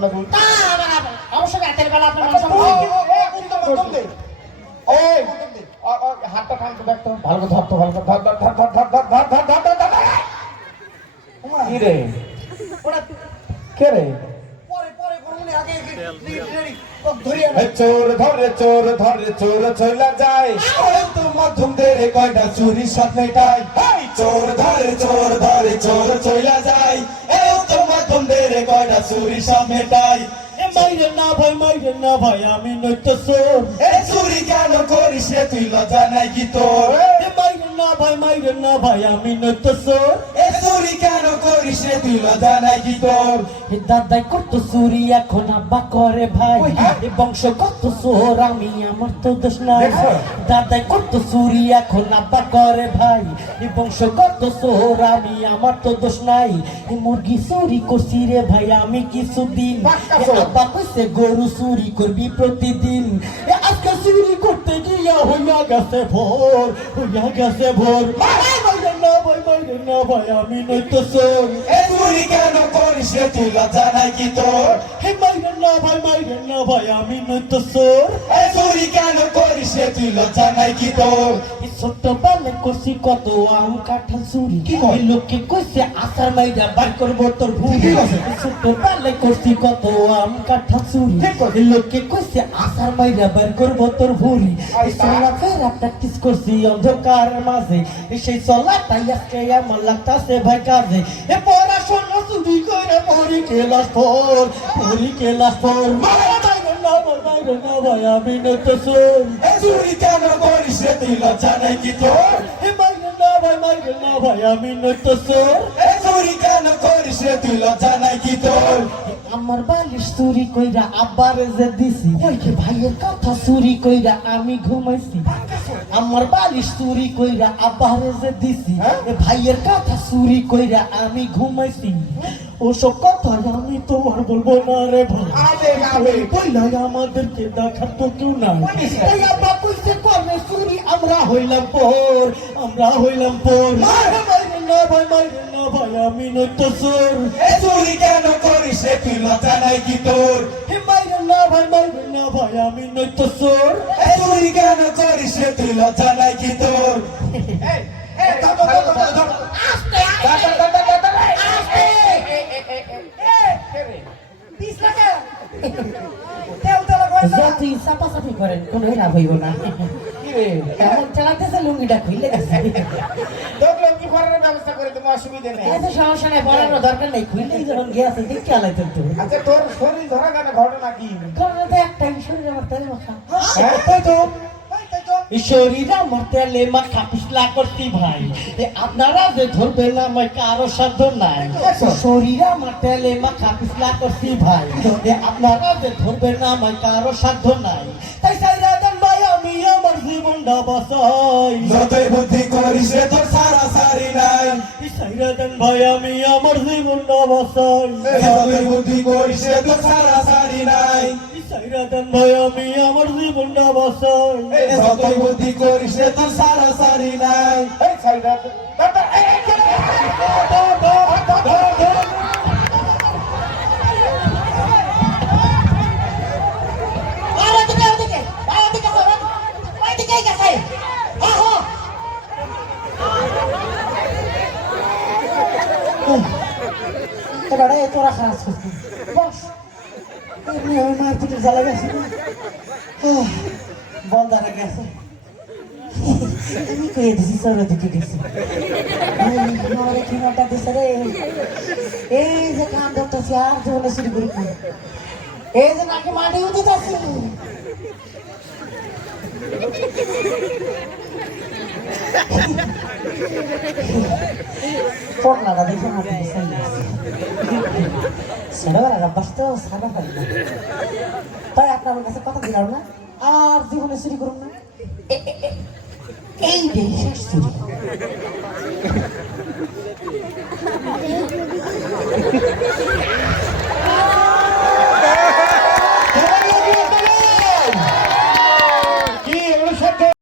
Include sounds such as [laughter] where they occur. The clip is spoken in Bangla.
না তা আমার অবশ্যই রাতের বেলা আপনার আচ্ছা, মানুষ তুই- এ, কোনটা মাধ্যম দে? এই, আ- আ, হাতটা টানতে দেখতো ভালো করে ধরতো ভালো করে ধর ধর ধর ধর ধর ধর ধর ধর ধর ধর ধর ধর কি রে ওটা কে রে পরে পরে করুন আগে রেডি রেডি ধরিয়া চোর ধরে চোর ধরে চোর চলে যায় তো মধ্যম দে কয়টা চুরি সাথ চোর ধরে চোর ধরে চোর চলে যায় কয়টা চুরি সাথ মেটাই এ মাইরে না ভাই মাইরে না ভাই আমি নইতো সোর এ চুরি কেন করিস রে তুই? লজ্জা নাই কি তোর? এ মাইরে না ভাই মাইরে না ভাই আমি নইতো সোর এ চুরি কেন করিস রে? তুই লজ্জা নাই কি তোর? দাদাই কত চুরি এখন আব্বা করে ভাই। এ বংশ কত সোর আমি আমার তো দোষ নাই। দাদাই কত চুরি এখন আব্বা করে ভাই। বংশ কত সোর আমি আমার তো দোষ নাই। মুরগি চুরি করছি রে ভাই আমি কিছুদিন আব্বা কইছে গরু চুরি করবি প্রতিদিন। এ আজকে চুরি করতে গিয়া হইয়া গেছে ভোর হইয়া গেছে ভোর। না ভাই আমি নয়তো চোর কেন তুই লজ্জা নাই কি তোর হে মাইরেন না ভাই মাইরেন না ভাই আমি নয়তো সোর এ চুরি কেন করিস রে তুই লজ্জা নাই কি তোর ছোট্ট বেলে করছি কত আম চুরি কি কয়? এই লোককে কইছে আসার মাইরা বার করব তোর ভুল ঠিকই কইছে। ছোট্ট বেলে করছি কত আম চুরি ঠিক কইছে। এই লোককে কইছে আসার মাইরা বার করব তোর ভুরি এই। চলা ফেরা প্র্যাকটিস করছি অন্ধকার মাঝে সেই চলাটাই আজকে আমার লাগতাছে ভাই কাজে এ পড়াশোনা চুরি করে পড়ি ক্লাস ফোর পড়ি ক্লাস না ভাই মাইরেন না ভাই আমি নয়তো সোর চুরি কেন করিস রে তুই লজ্জা নাই কি তোর হে মাইরেন না ভাই মাইরেন না ভাই আমি নয়তো সোর এ চুরি কেন করিস রে তুই লজ্জা নাই কি তোর আমার বালিশ চুরি কইরা আব্বারে যে দিছি ওই যে ভাইয়ের কথা চুরি কইরা আমি ঘুমাইছি। আমার বালিশ চুরি কইরা আব্বারে যে দিছি হ্যাঁ? এ ভাইয়ের কথা চুরি কইরা আমি ঘুমাইছি। ওসব কথা আমি তোমার বলব না রে ভাই। কইলাই আমাদেরকে দেখার তো কেউ নাই। আমরা হইলাম পর আমরা হইলাম পর। না ভাই মাইরেন না ভাই আমি নয়তো চোর। এ চুরি কেন করিস রে তুই? লজ্জা নাই কি তোর? হে না ভাই মাইরেন না ভাই আমি নয়তো চোর। এ চুরি কেন করিস রে তুই? লজ্জা নাই কি তোর? [laughs] আস্তে যতই চাপাচাপি করেন কোনো লাভ হইব না। কি রে? এমন চালাতেছে লুঙ্গিটা খুললে দেখলাম কি করার ব্যবস্থা করে তোমার অসুবিধা নেই। এত সমস্যা নাই দরকার নেই। খুললেই যখন গিয়েছে দেখতে আলাইতেন তো আচ্ছা তোর শরীর ধরা কেন ঘটনা কি? কারণ তো একটাই শরীর আমার তেলে মাখা হ্যাঁ? তাই তো। এই শরীর আমার তেলে মাখা পিছলা করতি ভাই। এ আপনারা যে ধরবেন আমায় কারও সাধ্য নাই। শরীর আমার তেলে মাখা পিছলা করতি ভাই। এ আপনারা যে ধরবেন আমায় কারও সাধ্য নাই। তাই সাইরা দেন ভাই আমি আমার জীবনটা বাঁচাই যতই বুদ্ধি করিস রে তোর সারা সারি নাই সাইরা দেন ভাই আমি আমার জীবনটা বাঁচাই যতই বুদ্ধি করিস রে তোর সারা সারি নাই। আমি আমার জীবনটা বাঁচাই। ভগবতী করিস তোর সারা সারি। নাই তোরা খারাপ করছিস বস। এমনি আমি মায়ের পিঠে জ্বালা গেছি বন্দারা গেছে আমি কয়ে দিছি সর দিকে গেছি আমার ঠিনাটা দিছে রে? এই যে কান ধরতেছি, আর জীবনে শুরু করি এই যে নাকি মাটি উঠিতেছি পড়লাটা দেখে মাথা বিষয় ছোটবেলার অভ্যাসটা সাদা পারি না তাই আপনার কাছে কথা দিলাম না আর জীবনে চুরি করুন না এই দিন শেষ চুরি